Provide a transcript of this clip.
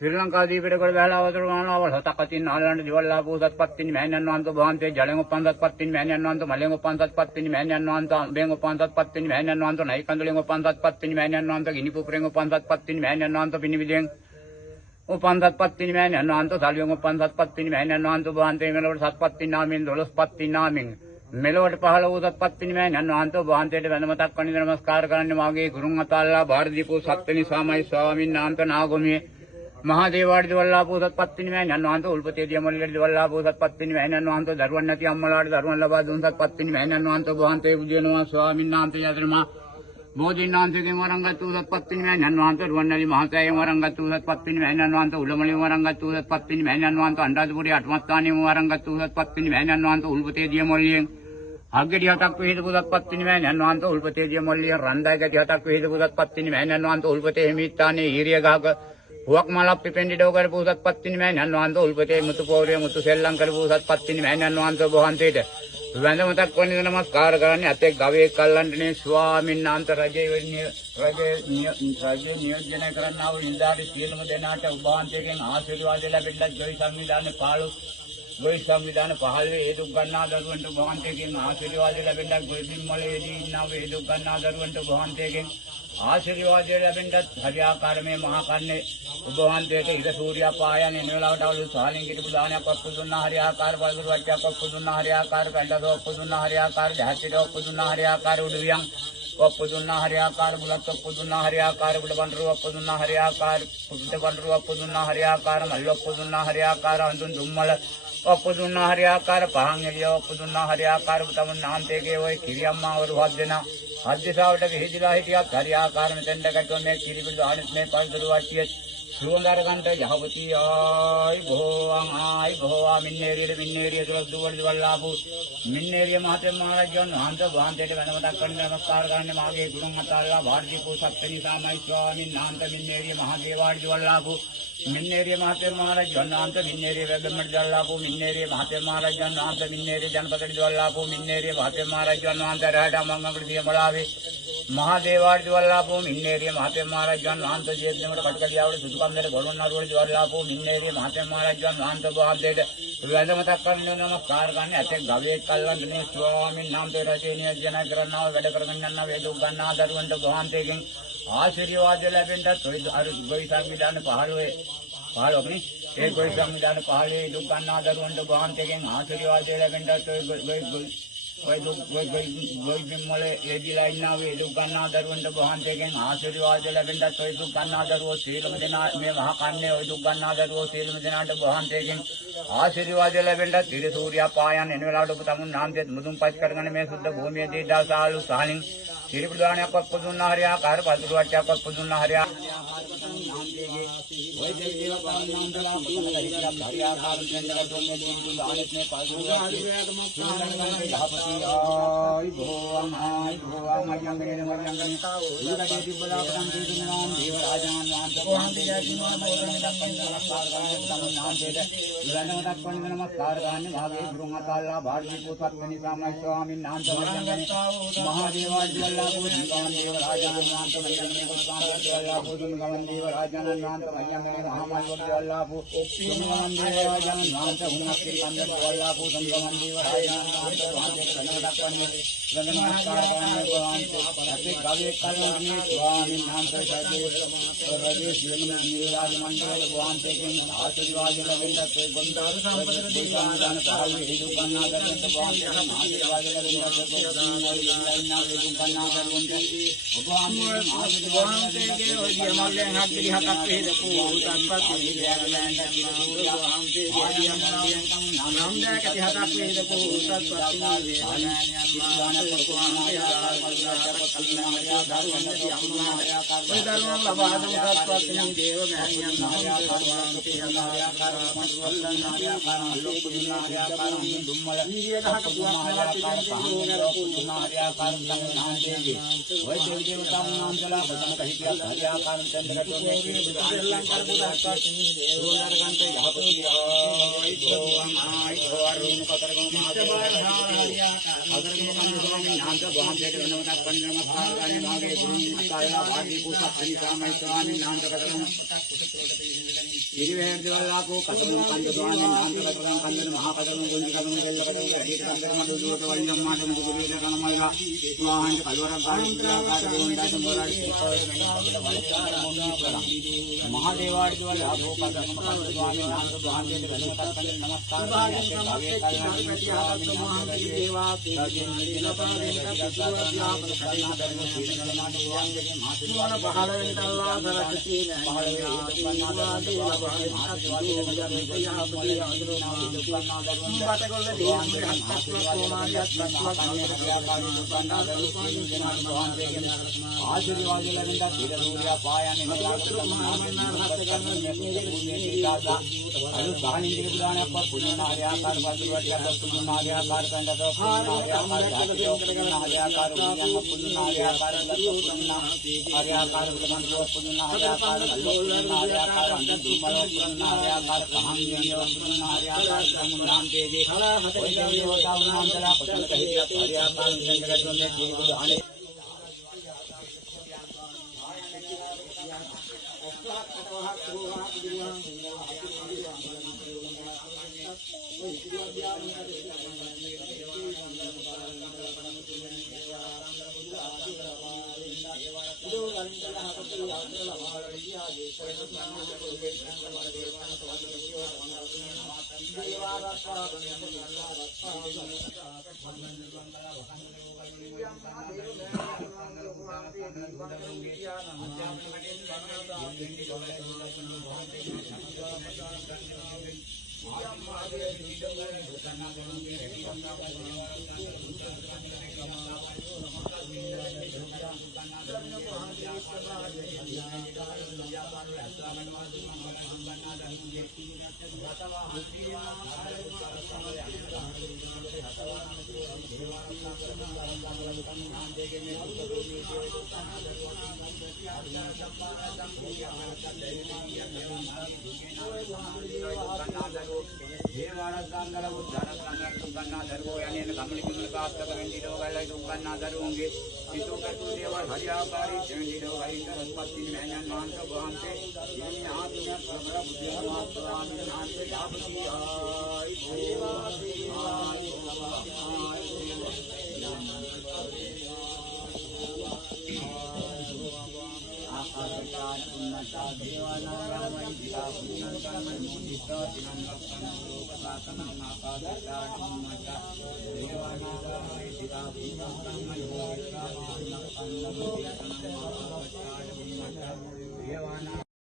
ශ්‍රී ලංකාදීපයට කොට බැලලා අවතර ගානවල සතකතින් නාලලන්ට දිවල්ලා පූසත්පත්තිනි මෑණියන් වහන්සේ වහන්සේ ජලෙන් උපන්සත්පත්තිනි මෑණියන් වහන්සේ මලෙන් උපන්සත්පත්තිනි මෑණියන් වහන්සේ අඹෙන් උපන්සත්පත්තිනි මෑණියන් වහන්සේ නයිකඳුලෙන් උපන්සත්පත්තිනි මෑණියන් වහන්සේ ගිනිපුපුරෙන් උපන්සත්පත්තිනි මෑණියන් වහන්සේ පිනිවිදෙන් උපන්සත්පත්තිනි මෑණියන් වහන්සේ සලියෙන් උපන්සත්පත්තිනි මෑණියන් වහන්සේ වහන්සේ මෙලොවට සත්පත්තිනි නාමයෙන් 12 පත්තිනි නාමයෙන් මෙලොවට පහළ වූ සත්පත්තිනි මෑණියන් වහන්සේ වහන්සේට වැඳමතක් වනිද නමස්කාර කරන්නේ මාගේ ගුරුන් අතල්ලා බාරදීපෝ සත්වෙනි සාමයි ස්වාමීන් වහන්සේ නාගොමියේ මහදේවාඩි දිවල්ලා පොසත්පත්තිනි මෑණියන් වහන්සේ උල්පතේ දියමල්ලි දිවල්ලා පොසත්පත්තිනි මෑණියන් වහන්සේ දරුවන් නැති අම්මලාට දරුවන් ලබා දුන් සත්පත්තිනි මෑණියන් වහන්සේ වහන්සේ පුජ්‍යනවා ස්වාමීන් වහන්සේ යතරමා බෝධිනාන්තයෙන් වරංගත් උසත්පත්තිනි මෑණියන් වහන්සේ රුවන් නැලි මහසෑයෙන් වරංගත් උසත්පත්තිනි මෑණියන් වහන්සේ උළමලින් වරංගත් උසත්පත්තිනි මෑණියන් වහන්සේ අණ්ඩාදපුරේ අටමස්ථානයෙන් වරංගත් උසත්පත්තිනි මෑණියන් වහන්සේ උල්පතේ දියමල්ලියෙන් අග්ගඩි හතක් වේද පුසත්පත්තිනි මෑණියන් වහන්සේ උල්පතේ දියමල්ලියෙන් රන්දාය ගැටි හතක් වේද පුසත්පත්තිනි මෑණියන් වහන්සේ උල්පතේ හිමිස්ථානයේ ඊරිය ගහක හුවක් මලක් පිපෙන්ඩි ඩෝකර පූසත්පත්තිනි මෑණියන් වහන්සේ උල්පතේ මුතු පෝරිය මුතු සෙල්ලම් කර පූසත්පත්තිනි මෑණියන් වහන්සේ වහන්සේට වැඳමතක් වනිද නමස්කාර කරන්නේ අතේ ගවයේ කල්ලන්ටනේ ස්වාමීන් වහන්සේ රජේ නියෝජනය කරන්නා වූ ඉන්දාරි සියලුම දෙනාට ඔබ වහන්සේගෙන් ආශිර්වාද ලැබෙන්නත් ජොයි සංවිධාන 15 ගොවි සංවිධාන 15 ඒ දුක් ගන්නා දරුවන්ට ඔබ වහන්සේගෙන් ආශිර්වාද ලැබෙන්නත් ගොවි බිම්මලේදී ඉන්නා වූ ඒ දුක් ගන්නා දරුවන්ට ඔබ වහන්සේගෙන් ආශිර්වාද ලැබෙන්නත් හරියාකාරමේ මහා කන්නේ ඔබ වහන්සේට ඉද සූර්යා පායන එන වෙලාවට අවුල් සාලින් කිටපු දානයක් ඔක්කො දුන්නා හරියාකාර බලුරු වච්චයක් ඔක්කො දුන්නා හරියාකාර කණ්ඩායම ඔක්කො දුන්නා හරියාකාර ජාතිට ඔක්කො දුන්නා හරියාකාර උඩවියන් ඔක්කො දුන්නා හරියාකාර බුලත් ඔක්කො දුන්නා හරියාකාර බුල බණ්ඩරු ඔක්කො දුන්නා හරියාකාර පුදුත බණ්ඩරු ඔක්කො දුන්නා හරියාකාර මල්ල ඔක්කො දුන්නා හරියාකාර හඳුන් දුම්මල ඔක්කො දුන්නා හරියාකාර පහන් එළිය ඔක්කො දුන්නා හරියාකාර තමුන් නාන්තේගේ ඔය කිරියම්මා වරු හත් දෙනා අධ්‍යසාවට විහිදිලා හිටියත් හරියාකාර මෙතෙන්ට ගැටුව මේ කිරිබිඩු ආනිත් මේ පල්දරු වච්චිය සුවඳරගන්ට යහවති ආයි බොහෝවා මින්නේරිය තුල දුවල් වල්ලාපු මින්නේරිය මහතෙන් මහරජාණන් වහන්සේ වහන්සේට වෙනමතක් කරන නමස්කාර කරන්නේ මාගේ ගුරුන් අතල්ලා වාර්ජිකෝ සත්ත්‍නි සාමයි ස්වාමීන් වහන්සේ මින්නේරිය මහදේවාඩි වල්ලාපු මින්නේරිය මහතෙන් මහරජාණන් වහන්සේ මින්නේරිය වැගමඩ වල්ලාපු මින්නේරිය මහතෙන් මහරජාණන් වහන්සේ මින්නේරිය ජනපදටි වල්ලාපු මින්නේරිය මහතෙන් මහරජාණන් වහන්සේ රහට අමංගලට දියමලාවේ මහදේවාඩි වල්ලාපු මින්නේරිය මහතෙන් මහරජාණන් වහන්සේ ජීවිතේකට පටකඩියාවට සුදුකම්දේ ගොළුන් නරුවල වල්ලාපු මින්නේරිය මහතෙන් මහරජාණන් වහන්සේ වහන්සේට වැඳමතක් කරන නමස්කාර කරන්නේ ඇතේ ගවයේ කල්ලන්දනේ ස්වාමීන් වහන්සේ රජේ නියෝජනය කරනවා වැඩ කරගෙන යනවා වේදුක් ගන්නා දරුවන්ට වහන්සේගෙන් ආශිර්වාද ලැබෙන්නත් ඔය අර ගොවි සංවිධාන 15නේ ඒ ගොවි සංවිධාන 15 දුක් ගන්නා දරුවන්ට වහන්සේගෙන් ආශිර්වාද ලැබෙන්නත් ඔය ගොවි බිම්මලේ එදිලා ඉන්නා වේ දුක් ගන්නා දරුවන්ට වහන්සේගෙන් ආශිර්වාද ලැබෙන්නත් ඔය දුක් ගන්නා දරුවෝ සීලම දෙනා මේ මහා කන්නේ ඔය දුක් ගන්නා දරුවෝ සීලම දෙනාට වහන්සේගෙන් ආශිර්වාද ලැබෙන්නත් ඉර සූර්යා පායන් එන වෙලාවට ඔබ තමුන් නාමයෙන් මුදුන් පස් කරගෙන මේ සුද්ධ භූමියේ දීදාසාලු සාලින් කිරිබිඩු දානයක් ඔක්කො දුන්නා හරියාකාර පතුරු වට්ටයක් ඔක්කො දුන්නා හරියා ඔය දේව පරණාන්දලා හරියාකාර දෙන්නා දුන්නේ දුන්නේ ආනෙත් මේ පතුරු ආයි භෝවං මයංගනේ මයංගනේ ඊගටේ තිබ්බලා අපතන් දෙන්නා දේව රාජාන් වහන්සේ යකිනවා මොරණේ දක්වන නමස්කාර කරන තමයි නාමයට ඉවනම දක්වන නමස්කාර කරන්නේ මාගේ ගුරුන් අතල්ලා භාග්‍යපෝ සත්ත්වනි සාමයි ස්වාමීන් වහන්සේ මහා දේවාජිලා ගමන් දේව රාජානන් වහන්සේ මයංගනේ ගමන් දේව රාජානන් වහන්සේ මයංගනේ මහාමල් වල්ලාපු ගමන් දේව රාජානන් වහන්සේ උන්නත් කන්දර වල්ලාපු ගමන් දේව රාජානන් වහන්සේ වහන්සේ දක්වන්නේ නමස්කාර කරන්නේ වහන්සේ අපේ ගාවේ කල්ලන්නේ ස්වාමීන් වහන්සේ රජේ සියලුම නිරාජ මණ්ඩල වහන්සේගෙන් ආශිර්වාද ලැබෙන්නත් ඒ ගොන්දාර සම්පත දේවාදාන පහළ හේතු ගන්නා කරන වහන්සේ ආශිර්වාද ලැබෙන්නත් ඔබ අම්මේ ආශිර්වාදයේ ඔය යමල්ලෙන් හත්දි හතක් හේදපු උත්පත්ති විද්‍යාලයන් වහන්සේ නම්දාක 37ක් හේදපු උත්පත්ති स्वामी नाम तो वहां पे नमस्कार पंद्रह नमस्कार करने मांगे गुरु काला भाग्य को सब स्वामी नाम तो कदम हिरवेर देवला को कदम पंच स्वामी नाम तो कदम कंदन महाकदम गुंज कदम जय कदम हरि कदम मधु तो वल्लम मातम गुरु रे कनमला स्वाहांत कलवरम कार्य गुंडा मोरा महादेवाड़ देवला को कदम पंच स्वामी नाम तो वहां पे नमस्कार भावे